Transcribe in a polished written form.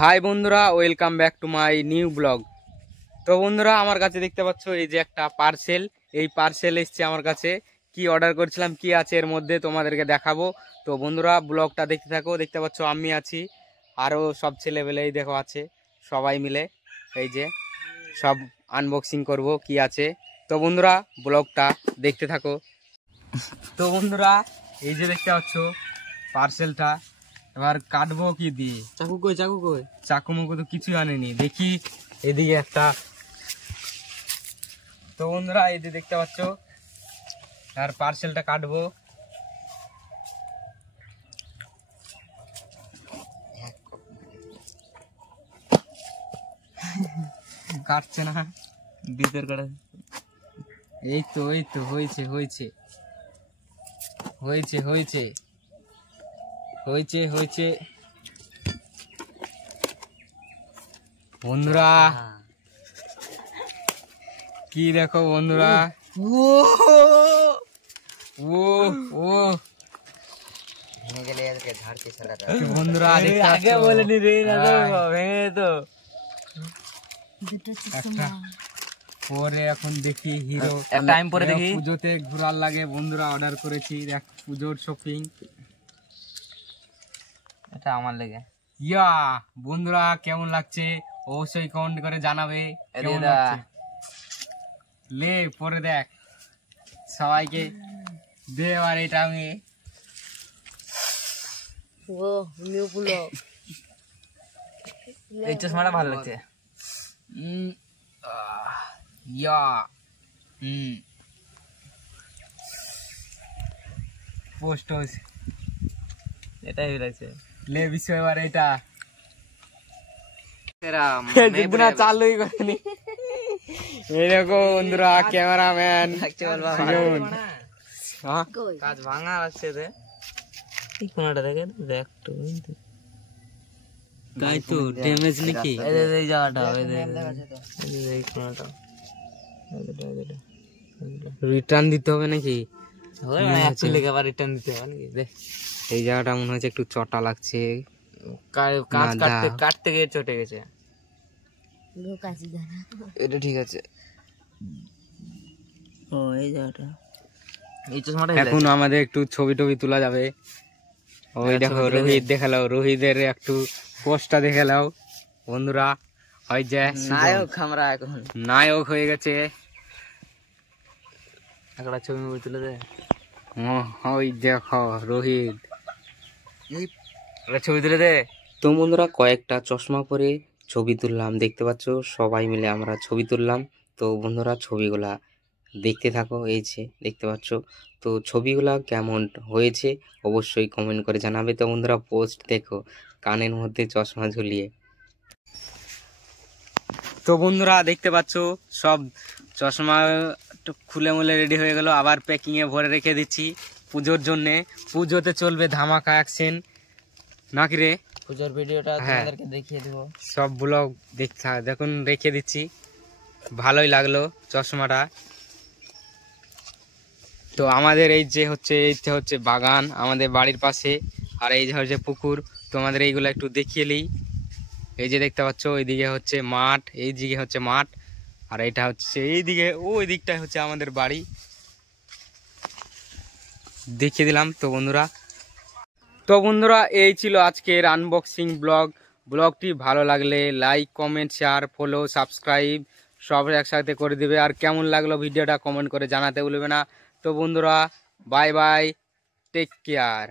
High বন্ধুরা, welcome back to my new blog. তো বন্ধুরা, আমার কাছে দেখতে পাচ্ছ এই যে একটা পার্সেল। এই পার্সেল এসছে আমার কাছে। কি অর্ডার করেছিলাম, কি আছে এর মধ্যে তোমাদেরকে দেখাবো। তো বন্ধুরা, ব্লগটা দেখতে থাকো। দেখতে পাচ্ছ আমি আছি, আরও সব ছেলেবেলেই দেখো আছে, সবাই মিলে এই যে সব আনবক্সিং করব কি আছে। তো বন্ধুরা, ব্লগটা দেখতে থাকো। তো বন্ধুরা, এই যে দেখতে পাচ্ছ পার্সেলটা। এবার কাটবো কি দিয়ে? চাকু কই? চাকু মুকু তো কিছুই আনেনি। দেখি এদিকে একটা। তো বন্ধুরা, এই যে দেখতে পাচ্ছ, আর পার্সেলটা কাটবো। কাটছে না, ভিতর কাটা। এই তো হয়েছে হয়েছে হয়েছে হয়েছে হয়েছে হয়েছে বন্ধুরা, কি দেখো বন্ধুরা, ও ও বন্ধুরা আগে বলেনি রে, ভেঙে তো একটা পরে এখন দেখি হিরো টাইম পরে দেখি। পুজোতে ঘোরার লাগে বন্ধুরা, অর্ডার করেছি পুজোর শপিং। এটা আমার লেগে। ইয়া বন্ধুরা, কেমন লাগছে অবশ্যই কমেন্ট করে জানাবে। কেমন লাগছে লে পরে দেখ সবাইকে দে। এবার এটা আমি এই চশমাটা ভালো লাগছে। ইয়া পোস্ট হয়েছে, এটাই লাগছে। লে বিশ্ব এবার এটা চালুই করেনি। এরকম বন্ধুরা, ক্যামেরাম্যান কাজ ভাঙা লাগছে রে। এই কোনটা দেখে দেখ তো, তাই তো ড্যামেজ নাকি এই জায়গাটা। এই কোনটা রিটার্ন দিতে হবে নাকি? রিটার্ন দিতে হবে নাকি? দেখ এই জায়গাটা মনে হচ্ছে একটু চটা লাগছে, কাটতে গিয়ে চটে গেছে। এটা ঠিক আছে। ও এই জায়গাটা, এই চশমাটা। এখন আমাদের একটু ছবি টবি তোলা যাবে। ওই দেখো রোহিত দেখালাও, রোহিতের একটু পোস্টটা দেখালাও বন্ধুরা। ওই যে নায়ক, আমরা এখন নায়ক হয়ে গেছে। একটা ছবি তুলে দে। ওই দেখো রোহিত, ছবি তুলে দে। তো বন্ধুরা, কয়েকটা চশমা পরে ছবি তুললাম, দেখতে পাচ্ছ সবাই মিলে আমরা ছবি তুললাম। তো বন্ধুরা, ছবিগুলা দেখতে থাকো। এই যে দেখতে পাচ্ছ, তো ছবিগুলা কেমন হয়েছে অবশ্যই কমেন্ট করে জানাবে। তো বন্ধুরা, পোস্ট দেখো কানের মধ্যে চশমা ঝুলিয়ে। তো বন্ধুরা, দেখতে পাচ্ছ সব চশমা খুলে মুলে রেডি হয়ে গেল। আবার প্যাকিংয়ে ভরে রেখে দিচ্ছি পুজোর জন্যে। পুজোতে চলবে ধামাকা অ্যাকশন নাকি রে? পুজোর ভিডিওটা তোমাদেরকে দেখিয়ে দেবো, সব ব্লগ দেখুন রেখে দিচ্ছি। ভালোই লাগলো চশমাটা। তো আমাদের এই যে হচ্ছে বাগান আমাদের বাড়ির পাশে, আর এই যে হচ্ছে পুকুর। তোমাদের এইগুলো একটু দেখিয়ে নিই। এই যে দেখতে পাচ্ছ, এইদিকে হচ্ছে মাঠ, এই দিকে হচ্ছে মাঠ, আর এটা হচ্ছে এইদিকে, ওই দিকটাই হচ্ছে আমাদের বাড়ি। দেখিয়ে দিলাম। তো বন্ধুরা, এই ছিল আজকের আনবক্সিং ব্লগ। ব্লগটি ভালো লাগলে like, comment, share, follow, subscribe সব একসাথে করে দিবে। আর কেমন লাগলো ভিডিওটা কমেন্ট করে জানাতে ভুলবে না। তো বন্ধুরা, বাই বাই, টেক কেয়ার।